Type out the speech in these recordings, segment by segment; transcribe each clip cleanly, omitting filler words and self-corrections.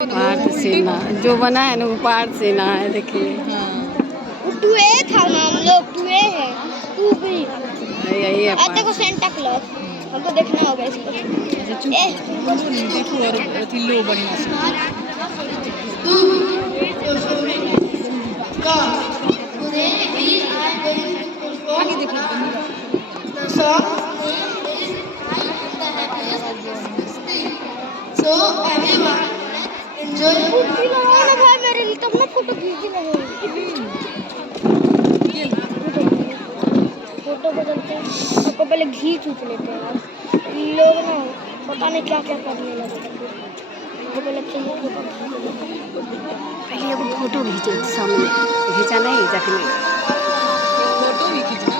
पहाड़ से सीना जो बना है ना वो पहाड़ सीना है। देखिए टूए था ना, हम लोग टूए हैं। टू भी यही है आते को सेंटा क्लॉज हमको देखना होगा इसको। देखो और तिल्लो बड़ी आगे देखो So everyone enjoy. भाई मेरे लिए तब ना फोटो खींचना है। फोटो बदलते हैं, आपको पहले खींच लेते हैं यार। लोग ना पता नहीं क्या क्या करने लगे। वो पहले पहले एगो फोटो खींचो सामने, खींचा नहीं जखनी फोटो नहीं खींचना।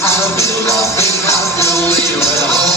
I'll be laughing, I'll do it.